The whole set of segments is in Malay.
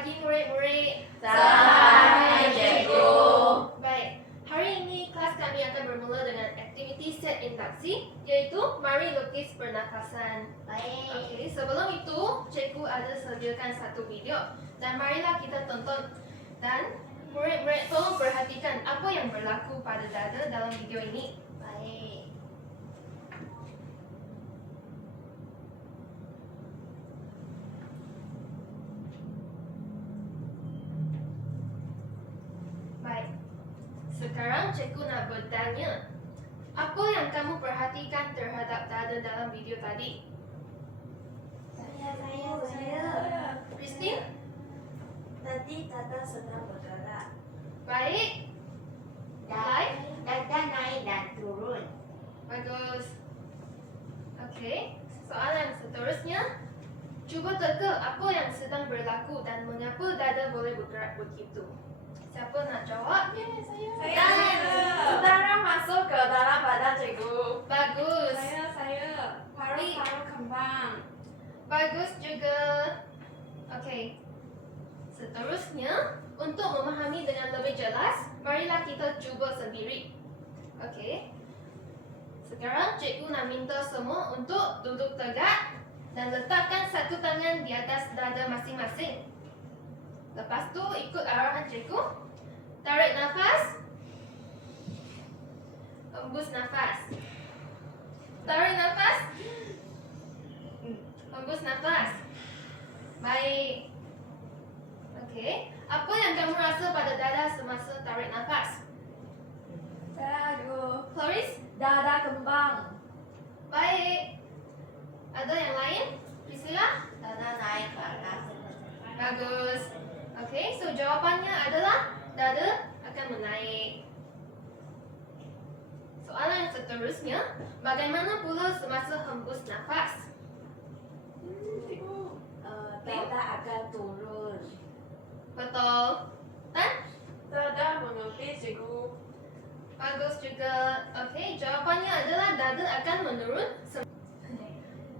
pagi murid-murid. Selamat pagi, Cikgu. Baik, hari ini kelas kami akan bermula dengan aktiviti set induksi, iaitu mari lukis pernafasan. Baik. Okey, sebelum itu, cikgu ada sediakan satu video dan marilah kita tonton. Dan murid-murid tolong perhatikan apa yang berlaku pada dada dalam video ini. Baik. Baik, sekarang cikgu nak bertanya, apa yang kamu perhatikan terhadap dada dalam video tadi? Saya. Christine? Tadi dada sedang bergerak. Baik, Dada naik dan turun. bagus. Okey, soalan seterusnya. Cuba teka apa yang sedang berlaku dan mengapa dada boleh bergerak begitu. Siapa nak jawab? Saudara masuk ke dalam badan cikgu. Bagus. Saya. Paru-paru kembang. Bagus juga. Okey. Seterusnya, untuk memahami dengan lebih jelas, marilah kita cuba sendiri. Okey. Sekarang cikgu nak minta semua untuk duduk tegak dan letakkan satu tangan di atas dada masing-masing. Lepas tu ikut arahan cikgu. Tarik nafas. Hembus nafas. Tarik nafas. Hembus nafas. Baik. Okey. Apa yang kamu rasa pada dada semasa tarik nafas? Floris? Dada kembang. Baik. Ada yang lain? Priscilla? Dada naik ke atas. Bagus. Okey, so jawapannya adalah dada akan menaik. Soalan seterusnya, bagaimana pula semasa hembus nafas? Dada akan turun. Betul. Tan? Dada menepis cikgu. Bagus juga. Okey, jawapannya adalah dada akan menurun.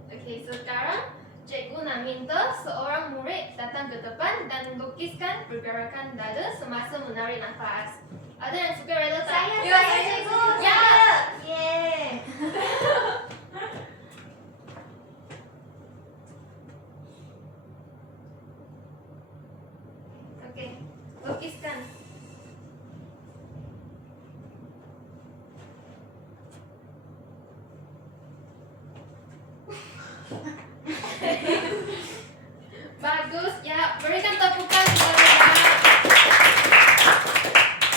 Okey, sekarang cikgu nak minta seorang murid datang ke depan dan lukiskan pergerakan dada semasa menarik nafas. Ada yang suka rela tak? Saya cikgu. Ya. Yeay. Okey, lukiskan. Bagus, ya. Berikan tepukan kepada dia.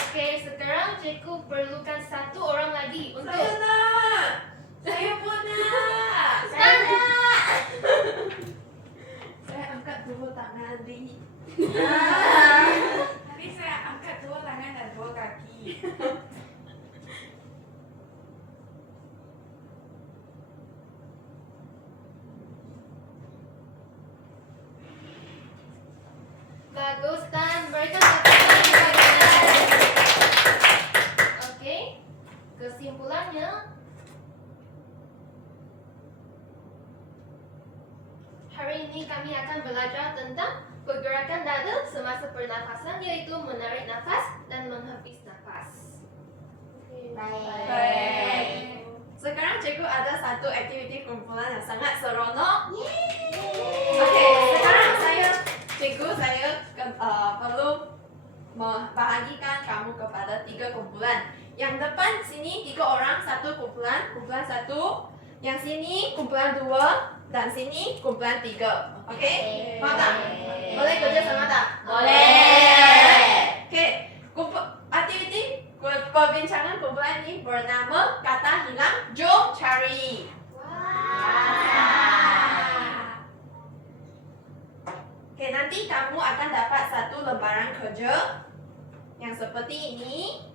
Okey, sekarang cikgu perlukan satu orang lagi untuk nak. Saya pun nak. Saya nak. Saya angkat dua tangan di. Tadi saya angkat dua tangan dan dua kaki. Bagus, dan berikan tepukan kepada dia. Okey, kesimpulannya hari ini kami akan belajar tentang pergerakan dada semasa pernafasan, iaitu menarik nafas dan menghembus nafas. Baik. Sekarang cikgu ada satu aktiviti kumpulan yang sangat seronok. Okey, sekarang saya perlu membahagikan kamu kepada 3 kumpulan. Yang depan sini 3 orang, satu kumpulan satu. Yang sini kumpulan 2 dan sini kumpulan 3. Okey? Mau tak? Boleh kerja sama tak? Boleh. Okey, aktiviti perbincangan kumpulan ini bernama kata hilang, jom cari. Okey, nanti kamu akan dapat satu lembaran kerja yang seperti ini.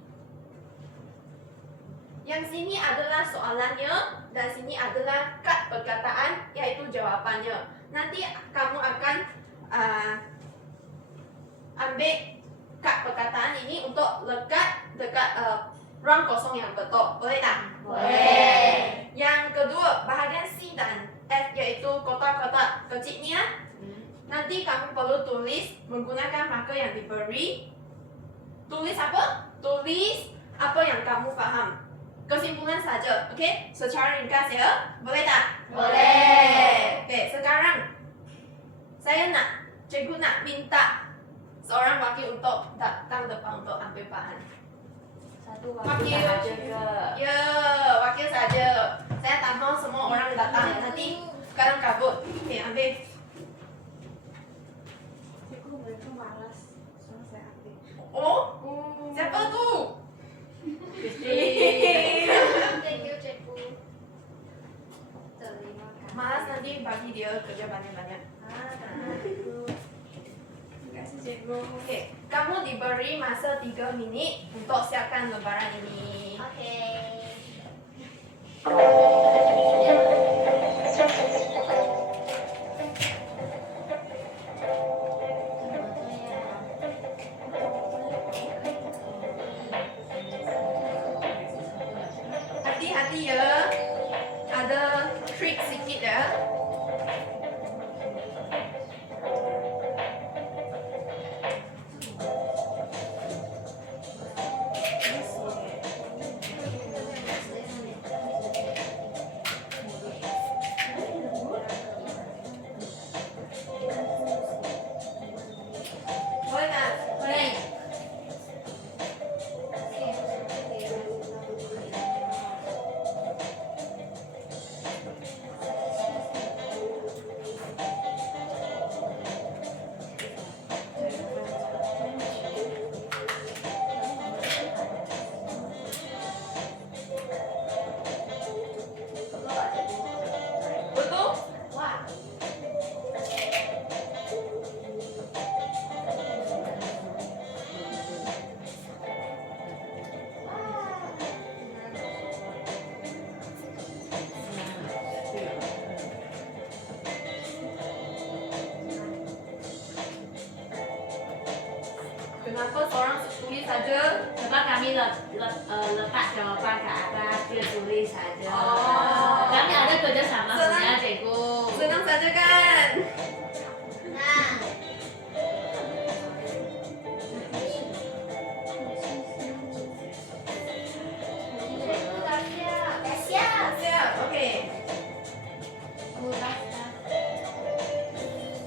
Yang sini adalah soalannya dan sini adalah kad perkataan, iaitu jawapannya. Nanti kamu akan ambil kad perkataan ini untuk lekat dekat ruang kosong yang betul. Boleh tak? Boleh. Yang kedua, bahagian C dan F, iaitu kotak-kotak kecilnya. Nanti Nanti kamu perlu tulis menggunakan marker yang diberi. Tulis apa? Tulis apa yang kamu paham. Kesimpulan saja, oke? Secara ringkas ya, boleh tak? Boleh. Oke, sekarang saya cikgu nak minta seorang wakil untuk datang depan untuk ambil bahan. Satu Wakil. saja ke. Ya, wakil saja. Saya tak mau semua orang datang. Nanti sekarang kabut. Oke, ambil. Cikgu mereka malas. Soalnya saya ambil. Oh, siapa tu? Thank you, cikgu. Terima kasih. Malas nanti bagi dia kerja banyak-banyak. Cikgu. Terima kasih cikgu. Oke, kamu diberi masa 3 minit untuk siapkan lembaran ini. Oke. Hati-hati ya. Ada trik sikit ya. Boleh tak? Boleh. Betul? Wah. Kenapa seorang tulis saja? Sebab kami letak jawapan ke atas, dia tulis saja. Oh. Kami ada kerjasama Senang. sebenarnya, cikgu. Senang saja kan? Nah. Cikgu dah siap. Dah siap. Siap, oke.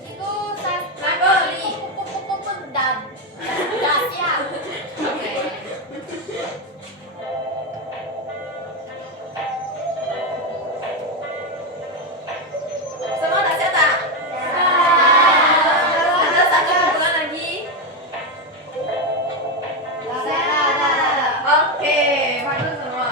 Cikgu, saya Kenapa, Li? dah siap. Oke. Semua dah siap tak? Ada satu kumpulan lagi. Oke, bagus semua.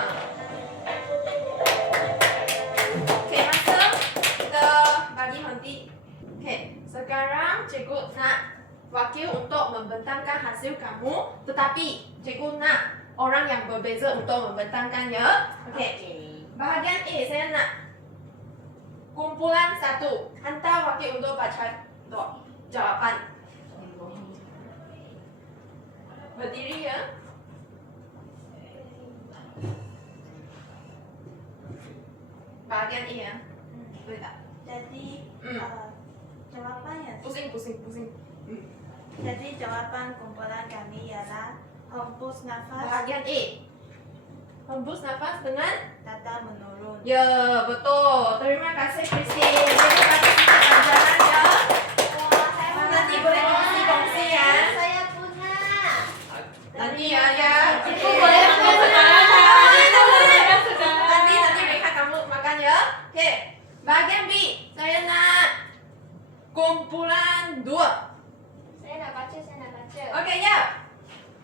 Oke, masuk. Kita bagi henti. Oke, sekarang cikgu nak wakil untuk membentangkan hasil kamu, tetapi cikgu nak orang yang berbeza untuk membentangkannya. Oke, bahagian A saya nak kumpulan 1. Hantar wakil untuk baca jawapan. Berdiri ya. Bahagian A ya. Boleh tak? Jadi jawapan yang Pusing. jadi jawapan kumpulan kami ialah hembus nafas, Bahagian A. Hembus nafas dengan data menurun. ya, betul. Terima kasih Christine. Jadi bagi kita pelajaran ya. Wah, saya Nanti boleh kongsi-kongsi ya. Saya punya. Nanti ya. Cikgu boleh makan sekarang, tak? Cikgu boleh makan sekarang. Nanti mereka kamu makan ya. Oke. Bahagian B. Saya nak kumpulan 2. Saya nak baca. Oke ya.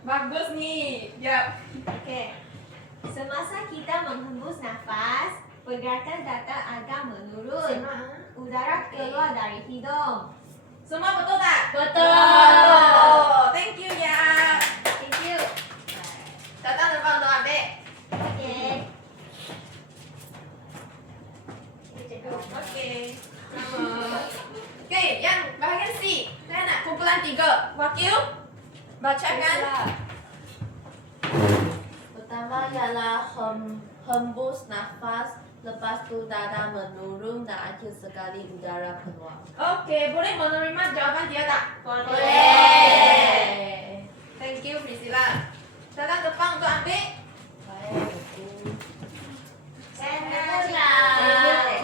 Bagus nih. Ya. Okey. Semasa kita menghembus nafas, pergerakan data akan menurun. Udara keluar dari hidung. Semua betul tak? Betul. Betul. Thank you ya. Thank you. Datang depan untuk ambil. Okay. Oke. Sama. Oke, yang bahagian C. Saya nak kumpulan 3. Wakil bacakan. Pertama ialah hembus nafas Lepas tu dada menurun dan akhir sekali udara keluar. Okey, boleh menerima jawapan dia tak? Boleh. Thank you Priscilla. Datang depan untuk ambil. Baik.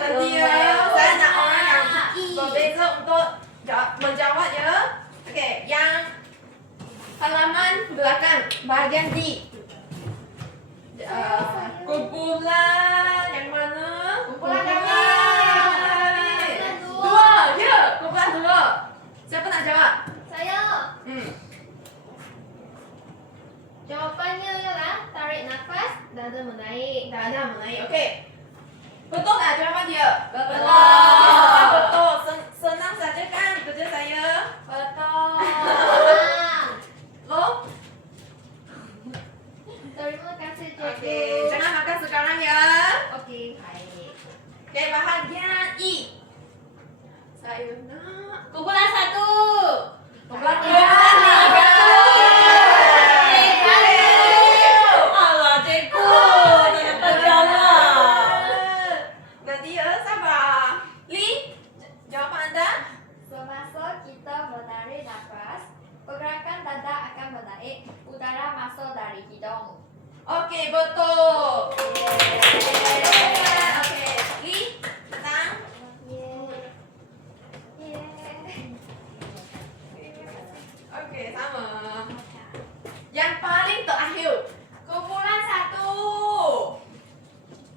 Nanti ya, saya nak orang yang berbeza untuk menjawab ya. Okey, yang halaman belakang bahagian D. Kumpulan yang mana? Kumpulan dua. Dua, ya. Kumpulan dua. Siapa nak jawab? Saya. Jawapannya ialah tarik nafas, dada menaik. Dada menaik. Okey. Betul tak jawapan dia? Betul. Semua betul. Senang saja kan kerja saya? Betul. Lo? Terima kasih cikgu. Okey. Jangan makan sekarang ya. Okey. Baik. Okey, bahagian E. Saya nak Kumpulan 1. kumpulan Allah, cikgu. Tak dapat jawab. Nanti ya, sabar. Li, jawapan anda? Semasa kita menarik nafas, pergerakan dada akan menaik, udara masuk dari hidung. Okey, betul. Okey, Li, datang. Okey, sama. Yang paling terakhir. Kumpulan 1.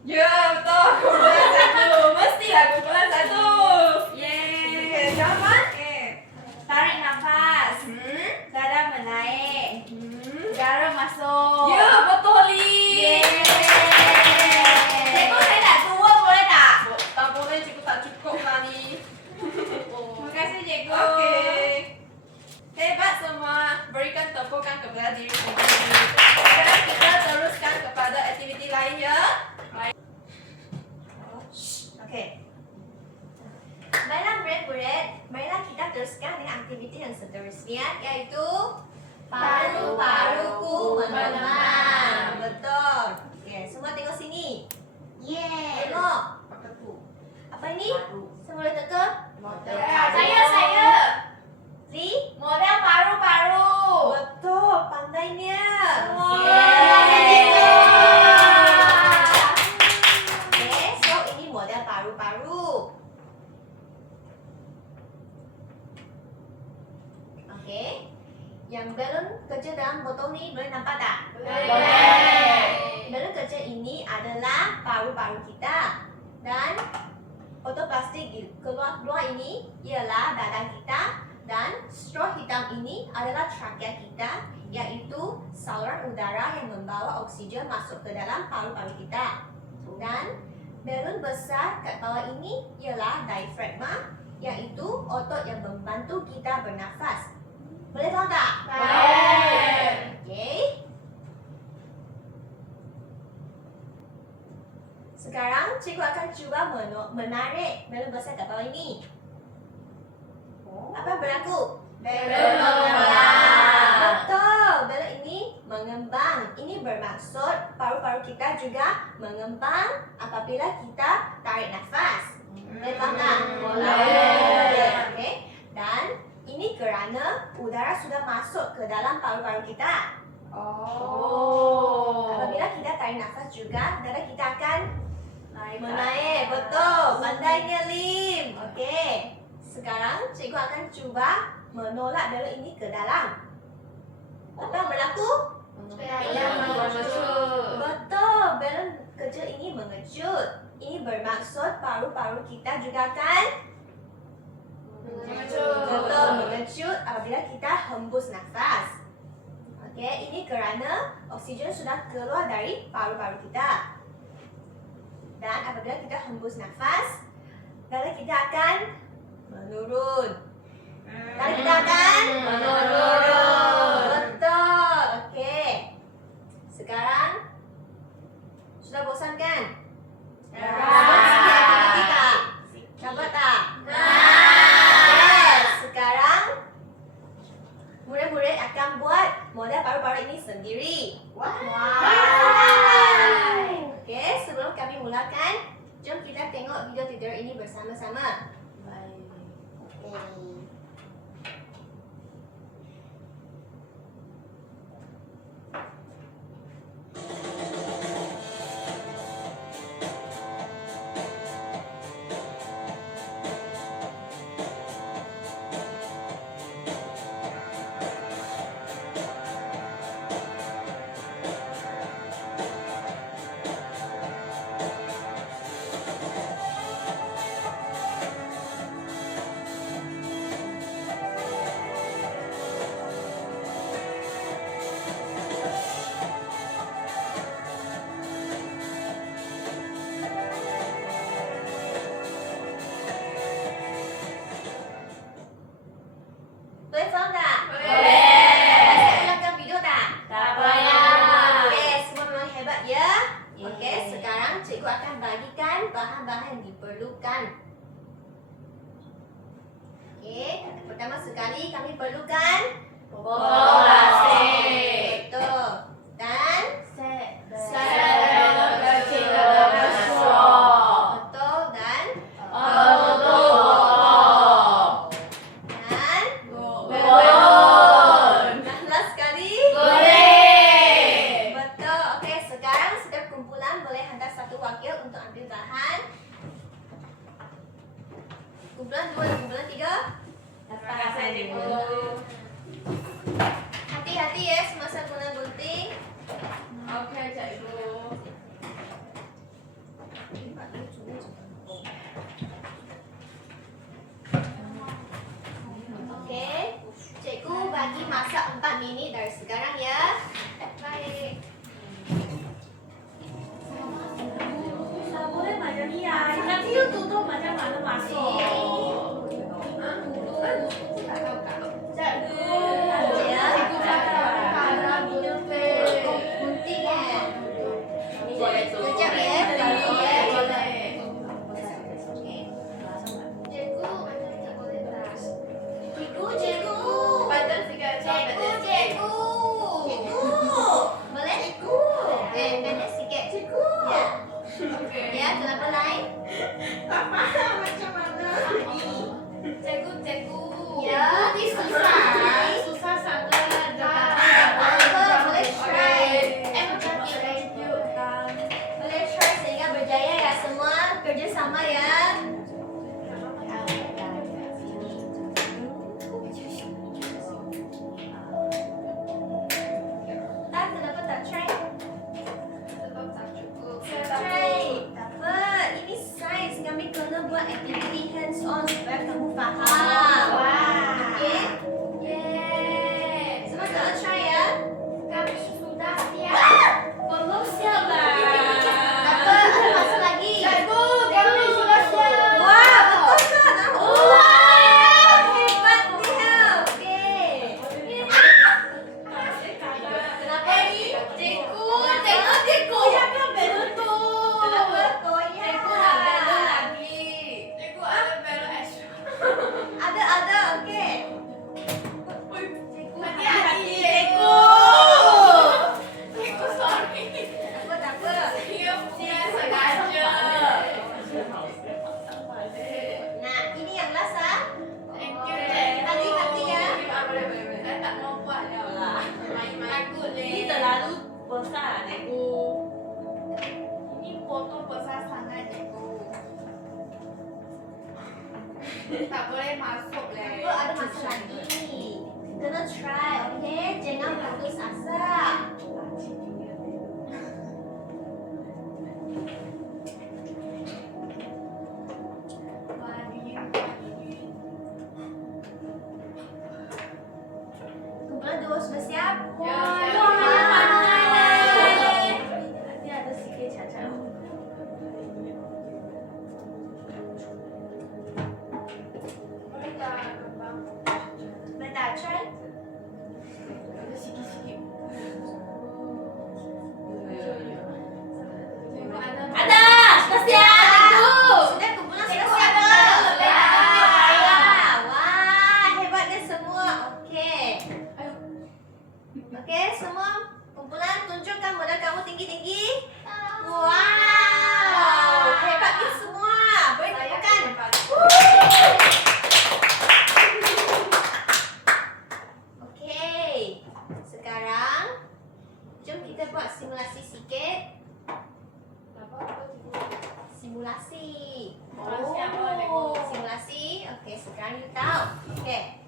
Ya, betul. Kumpulan 1. Mestilah kumpulan 1. Yeay. Jawapan? Tarik nafas, dada menaik, udara masuk. Ya, betul, Li. Cikgu, saya nak tua boleh tak? Tak boleh, cikgu tak cukup lah ni. Terima kasih cikgu. Okey. Hebat semua. Berikan tepukan kepada diri sendiri. Sekarang kita teruskan kepada aktiviti lain ya. Okey. Baiklah murid-murid, marilah kita teruskan dengan aktiviti yang seterusnya, iaitu paru-paruku mengembang. Betul. Okey, semua tengok sini. Tengok. Apa ini? Semua boleh teka? Saya. Li? Model paru-paru. Betul, pandainya. Okey, so ini model paru-paru. Okey. Yang balon kerja dalam botol ni boleh nampak tak? Balon kerja ini adalah paru-paru kita. Dan botol plastik keluar ini ialah dada kita. Dan straw hitam ini adalah trachea kita, iaitu saluran udara yang membawa oksigen masuk ke dalam paru-paru kita. Dan balon besar kat bawah ini ialah diafragma, iaitu otot yang membantu kita bernafas. Boleh faham tak? Okey. Sekarang cikgu akan cuba menarik balon besar kat bawah ini. Apa yang berlaku? Balon mengembang. Betul, balon ini mengembang. Ini bermaksud paru-paru kita juga mengembang apabila kita tarik nafas. Boleh faham tak? Boleh. Okey. Dan ini kerana udara sudah masuk ke dalam paru-paru kita. Apabila kita tarik nafas juga, dada kita akan menaik. Betul, pandainya Lim. Okey. Sekarang cikgu akan cuba menolak balon ini ke dalam. Apa yang berlaku? Betul, balon kerja ini mengejut. Ini bermaksud paru-paru kita juga akan betul mengejut apabila kita hembus nafas. Okey, ini kerana oksigen sudah keluar dari paru-paru kita. Dan apabila kita hembus nafas, dada kita akan menurun. Dada kita akan menurun. Betul. Okey. Sekarang sudah bosan kan? Dapat sini aktiviti tak? Dapat tak? Yes. Sekarang murid-murid akan buat model paru-paru ini sendiri. Okey, sebelum kami mulakan, tengok video tutorial ini bersama-sama. Baik. Okay. Boleh faham tak? Boleh. Saya ulangkan video tak? Tak payah. Okey, semua memang hebat ya. Yeah. Okey, sekarang cikgu akan bagikan bahan-bahan yang diperlukan. Okey, pertama sekali kami perlukan Botol plastik. Betul. Dan Sebelum kecil dengan straw. betul dan Botol. dan Balon. dan last sekali Boleh. betul. Okey, sekarang setiap kumpulan boleh hantar satu wakil untuk ambil bahan. Kumpulan 2 dan kumpulan 3. Terima kasih, Cikgu. Hati-hati ya semasa guna gunting. Okey, cikgu. Okey. Cikgu bagi masa 4 minit dari sekarang ya. Baik. Tak boleh macam ni ah. Nanti you tutup macam mana masuk. Cikgu. Ya. Cikgu cakap ada minum teh. Gunting ya. Boleh tu. Kejap ya. Boleh. Boleh. Okey. Cikgu, macam tak boleh tak? Cikgu. Padan sikit. Cikgu. Boleh? Pendek sikit. Cikgu. Ya. Okey. Ya, kenapa lain? Tak faham macam mana. Cikgu. Ya. Ini susah. Susah sangat. Apa? Boleh try. Macam ni. Boleh try sehingga berjaya ya semua. Kerjasama ya. Tak, kenapa tak try? Sebab tak cukup. Try. Tak apa. Ini sains. Kami kena buat activity hands on supaya kamu faham. Okey? Yeay. Semua kena try ya. Kami sudah siap. Belum siap lah. Tak apa, ada masa lagi. Cikgu, kami sudah siap. Wah, betul kan? Wah, hebat dia. Okey. Kenapa ni? Cikgu, tengok dia goyangkan balon tu. Kenapa koyak? Cikgu nak balon lagi. Cikgu ada balon extra. Ada, okey. Hati-hati, cikgu. Cikgu, sorry. Tak apa. Dia punya sengaja. Nah, ini yang last ah. Thank you, cikgu. Hati-hati ya. Boleh. Saya tak mau buat dah lah. Main-main. Takut Ini ni. terlalu besar, Cikgu. Ini botol besar sangat, cikgu. Tak boleh masuk leh. Oh, ada masa lagi. Kena try, okey? Jangan putus asa. Kumpulan 2 sudah siap? Ya, Wah, siap. pandai. Nanti ada sikit cacat. Boleh tak, Abang? Boleh tak try? Ada sikit-sikit. Cikgu, Ada, sudah siap, Cikgu. Sudah kumpulan sudah Cikgu, siap ada ke? balon. Wah, hebatnya semua. Okey. Okey, semua kumpulan tunjukkan modal kamu tinggi-tinggi. Wow, hebatnya semua. Okey. Sekarang jom kita buat simulasi sikit. Simulasi. Simulasi. Okey, sekarang you tahu. Okey.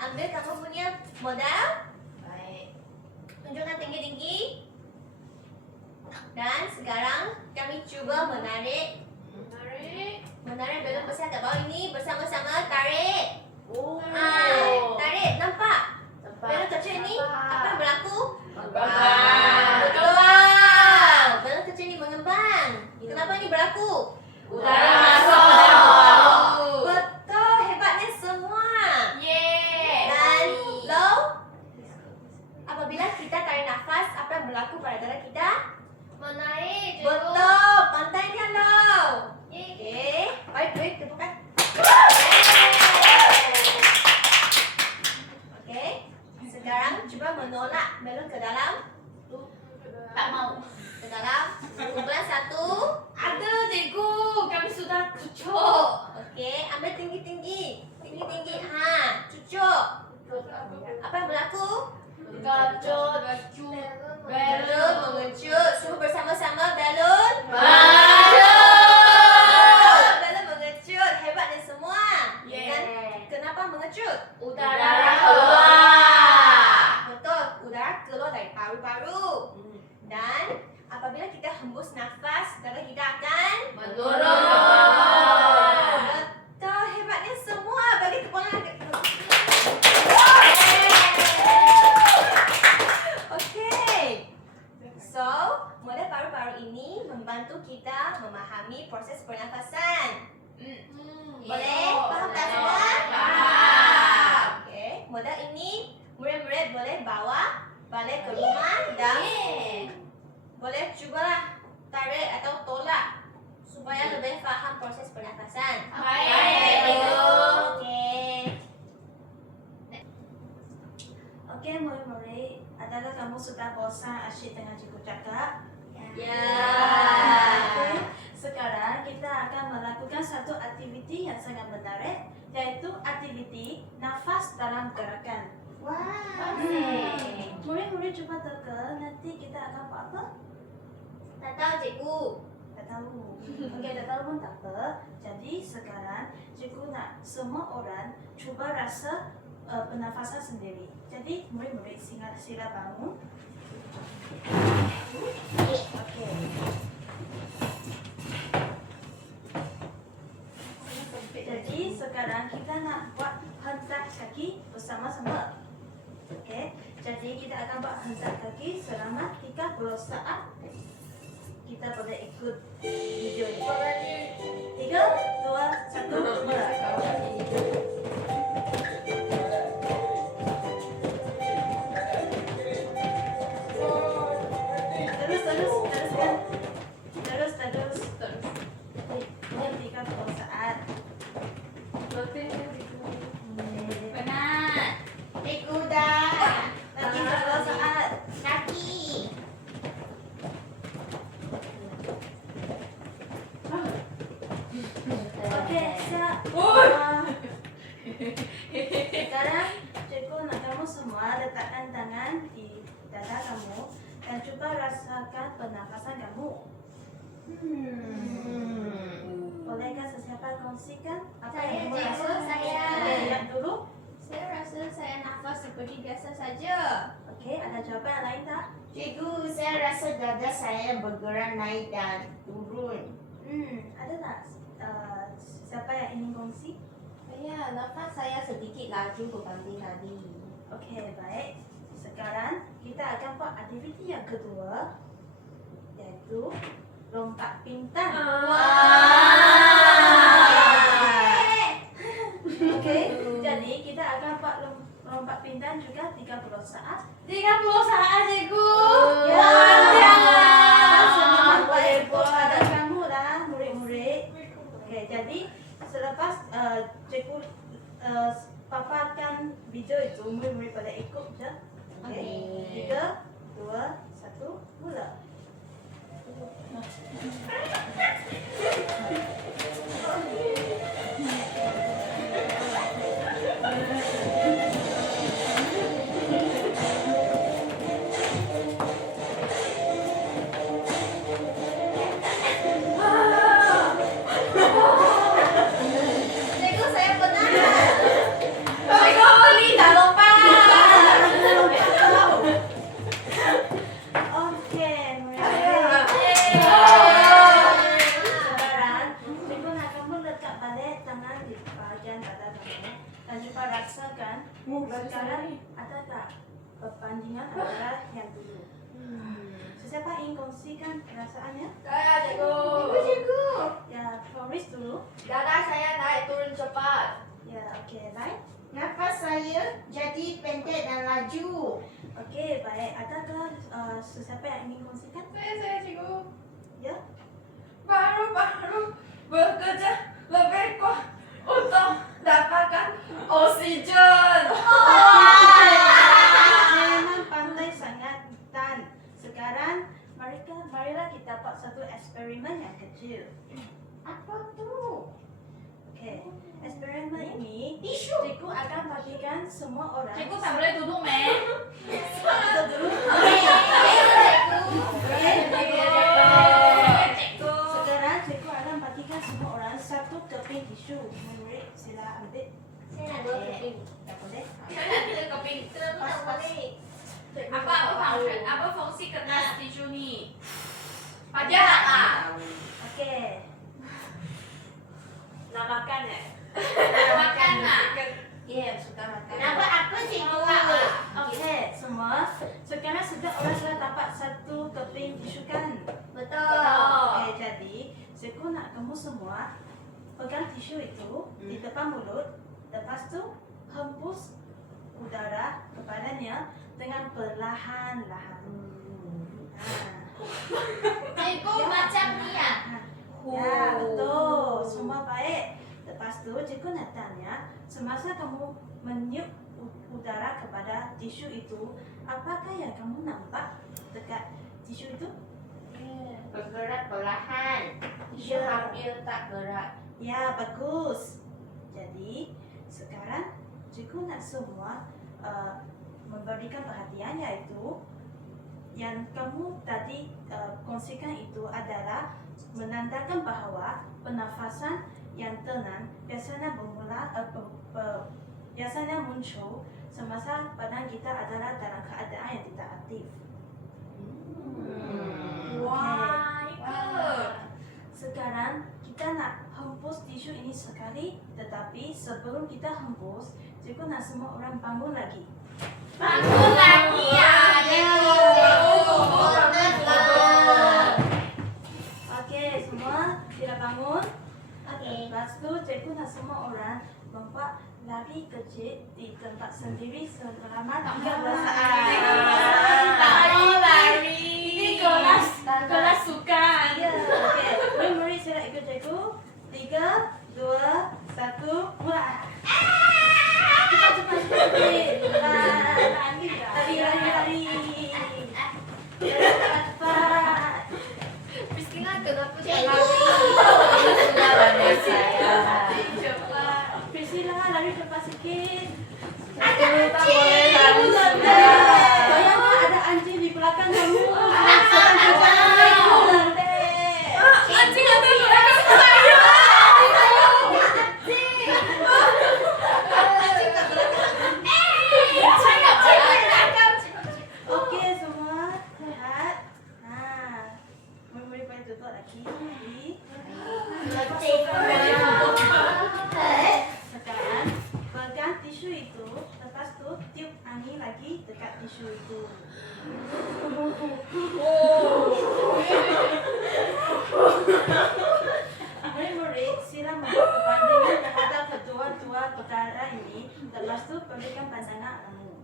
Ambil kamu punya modal. Baik. Tunjukkan tinggi-tinggi. Dan sekarang kami cuba menarik belon besar kat bawah ini bersama-sama tarik. Tarik, nampak? Belon kecil ni apa yang berlaku? Betul. Belon kecil ni mengembang. Kenapa ni berlaku? Udara masuk, udara keluar. Betul, hebatnya semua. Yeay. Dan low, apabila kita tarik nafas, apa yang berlaku pada dada kita? Menaik je. Betul, pantainya low. Yeay. Okey, baik, duit tepukan. Okey, sekarang cuba menolak belon ke dalam. Tak mau. Ke dalam. Kumpulan satu. Ada cikgu, kami sudah cucuk. Okey, ambil tinggi-tinggi. Tinggi-tinggi. Ha, cucuk. Apa yang berlaku? Gacut. Belon mengecut. Semua bersama-sama belon. Belon mengecut. Hebatnya semua. Dan kenapa mengecut? Udara keluar. Betul, udara keluar dari paru-paru. Dan apabila kita hembus nafas, darah kita akan Menurun ke bawah. Betul, hebatnya semua. Bagi tepukan. Okey. So, model paru-paru ini membantu kita memahami proses pernafasan. Boleh? Faham tak semua? Faham. Okey, model ini murid-murid boleh bawa balik ke rumah dan boleh cubalah tarik atau tolak supaya lebih faham proses pernafasan. Baik, cikgu. Okey. Okey, murid-murid, adakah kamu sudah bosan asyik dengan cikgu cakap? Ya. Okey, sekarang kita akan melakukan satu aktiviti yang sangat menarik, iaitu aktiviti nafas dalam gerakan. Wah. Murid-murid cuba teka, nanti kita akan buat apa? Tak tahu cikgu. Tak tahu. Okey, tak tahu pun tak apa. Jadi sekarang cikgu nak semua orang cuba rasa pernafasan sendiri. Jadi murid-murid sila bangun. Okey. Jadi sekarang kita nak buat hentak kaki bersama-sama. Okey. Jadi kita akan buat hentak kaki selama 30 saat. Kita boleh ikut video ini. 3, 2, 1, mula. Teruskan. Terus. Ini 30 saat. Penat. Cikgu dah. Lagi 30 saat. Kaki. Okey, siap. Sekarang cikgu nak kamu semua letakkan tangan di dada kamu dan cuba rasakan pernafasan kamu. Bolehkah sesiapa kongsikan apa Saya, yang kamu cikgu, rasa? saya. Okey, lihat dulu. Saya rasa saya nafas seperti biasa saja. Okey, ada jawapan yang lain tak? Cikgu, saya rasa dada saya bergerak naik dan turun. Ada tak siapa yang ingin kongsi? Ya, nafas saya sedikit laju berbanding tadi. Okey, baik. Sekarang kita akan buat aktiviti yang kedua, iaitu lompat pingtan. Okey, jadi kita akan buat lompat pingtan juga 30 saat. 30 saat, cikgu. Ya. Jangan. Senyuman boleh pada kamu lah, murid-murid. Okey, jadi selepas cikgu paparkan video itu, murid-murid pada ikut je. Okey. 3, 2, 1, mula. misalkan sekarang ada tak perbandingan antara yang dulu? Siapa ingin kongsikan perasaannya? Saya cikgu. Ya, Floris dulu. Dada saya naik turun cepat. Ya, okey, lain. Nafas saya jadi pendek dan laju. Okey, baik. Adakah sesiapa yang ingin kongsikan? Saya cikgu. Ya. Baru-baru bekerja lebih kuat untuk dapatkan oksigen. Memang pandai sangat dan sekarang marilah kita buat satu eksperimen yang kecil. Apa tu? Okey, eksperimen ini cikgu akan bagikan semua orang. Cikgu tak boleh duduk, Meh. Sekarang cikgu akan bagikan semua orang satu keping tisu. Murid sila ambil. Saya nak dua keping. Tak boleh. Saya nak 3 keping. Tak boleh. Apa fungsi kertas tisu ni? Pajak lah. Okey. Nak makan Makan lah. Ya, suka makan. Nama apa cikgu? Okey, semua. Sekarang setiap orang sudah dapat satu keping tisu kan? Betul. Okey, jadi cikgu nak kamu semua pegang tisu itu di depan mulut. Lepas tu hempus udara kepadanya dengan perlahan-lahan. Cikgu macam ni ya. Ya, betul. Semua baik. Lepas tu cikgu nak tanya, semasa kamu meniup udara kepada tisu itu, apakah yang kamu nampak dekat tisu itu? Bergerak perlahan. Ya. Hampir tak gerak. Ya, bagus. Jadi, sekarang cikgu nak semua memberikan perhatian, iaitu yang kamu tadi kongsikan itu adalah menandakan bahawa pernafasan yang tenang biasanya biasanya muncul semasa badan kita adalah dalam keadaan yang tidak aktif. Wah, ikut. Sekarang kita nak hempus tisu ini sekali, tetapi sebelum kita hempus, cikgu nak semua orang bangun lagi. Bangun lagi ya, cikgu. Okey, semua tidak bangun. Okey. Lepas tu cikgu nak semua orang membuat lari kecil di tempat sendiri selama 13 saat. Lari. Ini kelas sukan. Ya, okey. Murid-murid sila ikut cikgu. 3, 2, 1, mulai. Cepat. Lari. Cepat. Priscilla kenapa tak lari? Priscilla, lari cepat sikit. Ada anjing. Bayangkan ada anjing di belakang kamu. Anjing ada di belakang saya. Okey, semua sehat. Murid-murid boleh duduk lagi. Sekarang pegang tisu itu, lepas tu tiup angin lagi dekat tisu itu. Murid-murid sila membuat perbandingan terhadap kedua-dua perkara ini. Lepas tu berikan pandangan kamu.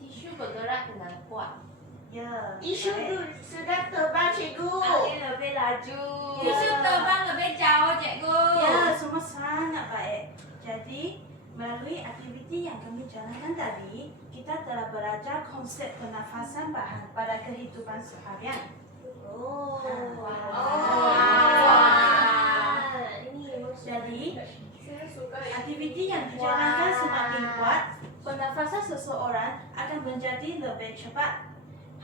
Tisu bergerak dengan kuat. Ya. Tisu baik. tu sudah terbang cikgu. Angin lebih laju. Ya. Tisu terbang lebih jauh, cikgu. Ya, semua sangat baik. Jadi, melalui aktiviti yang kami jalankan tadi, kita telah belajar konsep pernafasan pada kehidupan seharian. Oh. Jadi, aktiviti yang dijalankan semakin kuat, pernafasan seseorang akan menjadi lebih cepat.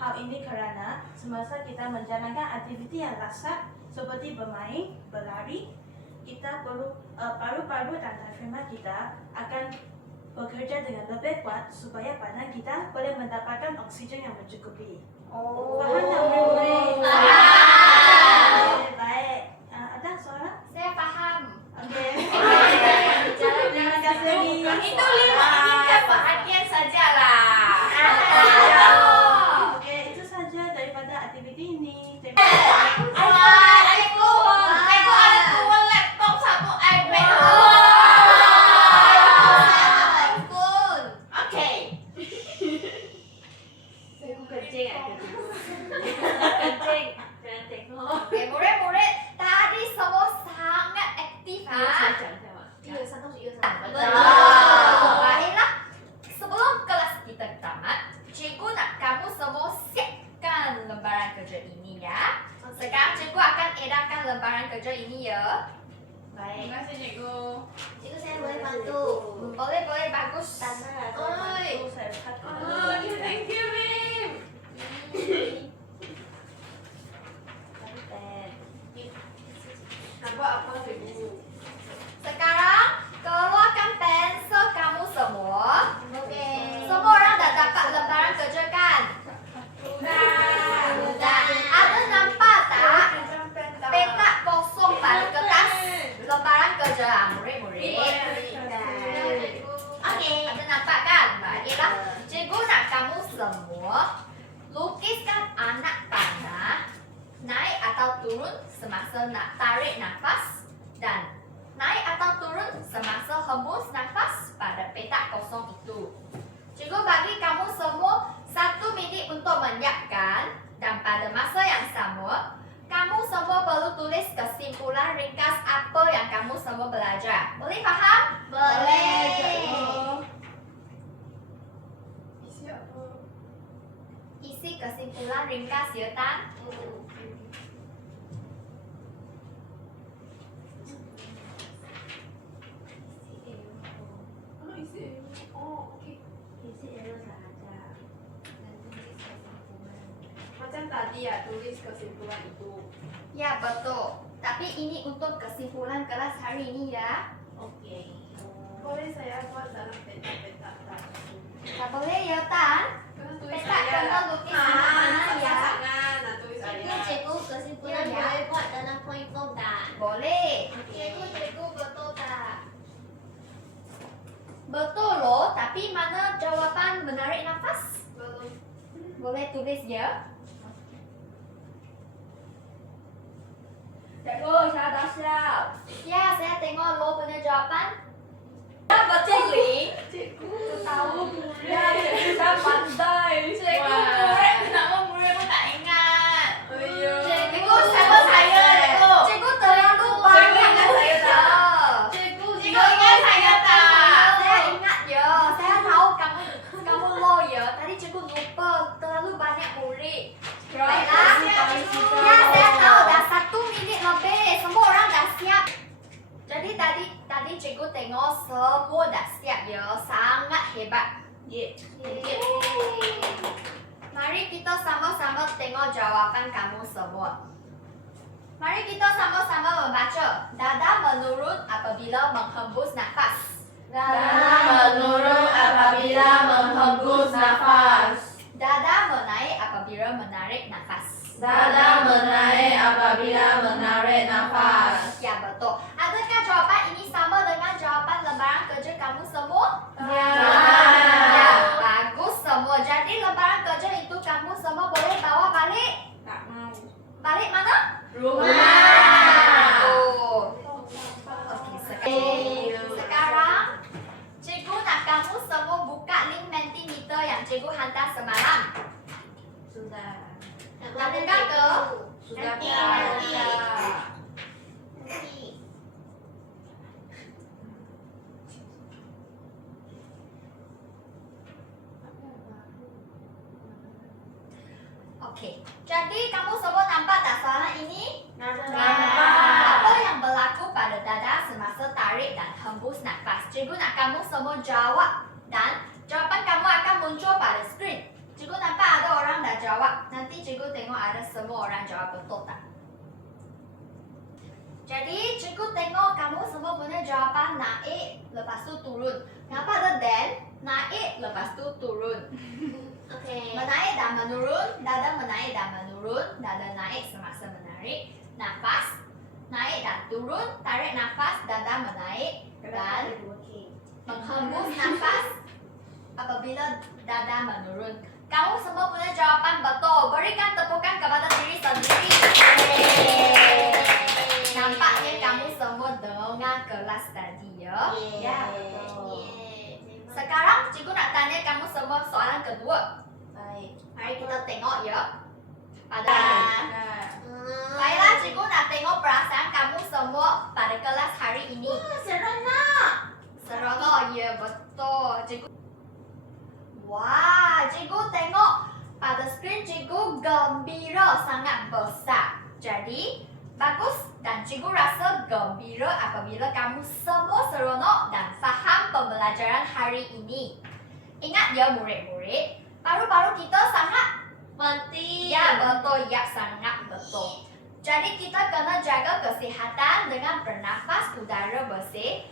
Hal ini kerana semasa kita menjalankan aktiviti yang rasat seperti bermain, berlari, kita perlu paru-paru dan diafragma kita akan bekerja dengan lebih kuat supaya badan kita boleh mendapatkan oksigen yang mencukupi. Faham tak murid-murid? Baik. Ada soalan? Saya faham. Okey. Terima Terima kasih. Itu 5 menit hari ini ya. Terima Baik. kasih cikgu. Cikgu saya boleh bantu. Boleh, boleh, bagus. Tanah Oi. Saya satu. Oh, thank you, Mim. Nampak apa cikgu? Sekarang keluarkan pensel kamu semua. Okey. Semua orang dah dapat lembaran kerja kan? Sudah. Ada nampak tak petak kosong pada kertas lembaran kerja murid-murid? Okey. Ada nampak kan? Baiklah. Cikgu nak kamu semua lukiskan anak panah naik atau turun semasa nak tarik nafas dan naik atau turun semasa hembus nafas pada petak kosong itu. Cikgu bagi kamu semua 1 minit untuk menyiapkan dan pada masa yang sama kamu semua perlu tulis kesimpulan ringkas apa yang kamu semua belajar. Boleh faham? Boleh. Isi apa? Isi kesimpulan ringkas ya Tan. Oh, isi. Oh, okey. Isi elo saja. Macam tadi ya, tulis kesimpulan itu. Ya betul. Tapi ini untuk kesimpulan kelas hari ini ya. Okey. Boleh saya buat dalam petak-petak tadi. Tak boleh ya Tan. Kena tulis Petak saya. kena lukis anak panah ya. Pasangan, nak tulis saya. Cikgu kesimpulan Ya. boleh buat dalam poin-poin tak? Boleh. Cikgu betul tak? Betul loh, tapi mana jawapan menarik nafas? Belum. Boleh tulis ya. Cikgu, saya dah siap. Ya, saya tengok lo punya jawapan. Ya, betul Ling. Cikgu. Tahu Ya, cikgu saya pandai. Cikgu Wah. murid, kenapa murid pun tak ingat? Ayo. Cikgu sama saya, cikgu. Cikgu terlalu banyak. ingat saya tak? Cikgu ingat saya tak? Saya ingat ya. Saya tahu kamu lo ya. Tadi cikgu lupa terlalu banyak murid. Baiklah. Ya, saya tahu dah 1 minit lebih. Semua orang dah siap. Jadi tadi cikgu tengok semua dah siap ya. Sangat hebat. Ye. Mari kita sama-sama tengok jawapan kamu semua. Mari kita sama-sama membaca. Dada menurun apabila menghembus nafas. Dada menurun apabila menghembus nafas. Dada menaik apabila menarik nafas. Dada menaik apabila menarik nafas. Ya betul. Adakah jawapan ini sama dengan jawapan lembaran kerja kamu semua? Ya, bagus semua. Jadi lembaran kerja itu kamu semua boleh bawa balik. Tak mau. Balik mana? Rumah. Oh. Okey, sekarang cikgu nak kamu semua buka link Mentimeter yang cikgu hantar semalam. Sudah. Nak buka ke? Sudah Nanti, baca. Nanti. Okey. Jadi kamu semua nampak tak soalan ini? Nampak. Apa yang berlaku pada dada semasa tarik dan hembus nafas? Cikgu nak kamu semua jawab dan jawapan kamu akan muncul pada skrin. Cikgu nampak ada orang dah jawab. Nanti cikgu tengok ada semua orang jawab betul tak? Jadi cikgu tengok kamu semua punya jawapan naik lepas tu turun. Nampak ada dan naik lepas tu turun. Okey. Menaik dan menurun, dada menaik dan menurun, dada naik semasa menarik nafas, naik dan turun, tarik nafas, dada menaik dan menghembus nafas apabila dada menurun. Kamu semua punya jawapan betul. Berikan tepukan kepada diri sendiri. Nampaknya kamu semua dengar kelas tadi ya. Ya, betul. Sekarang cikgu nak tanya kamu semua soalan kedua. Baik. Mari kita tengok ya. Pada Nah. Baiklah, cikgu nak tengok perasaan kamu semua pada kelas hari ini. Seronok. Seronok, ya betul. Cikgu. Wah, cikgu tengok pada skrin cikgu gembira sangat besar. Jadi, bagus dan cikgu rasa gembira apabila kamu semua seronok dan faham pembelajaran hari ini. Ingat ya murid-murid, paru-paru kita sangat Penting. ya betul, ya sangat betul. Jadi kita kena jaga kesihatan dengan bernafas udara bersih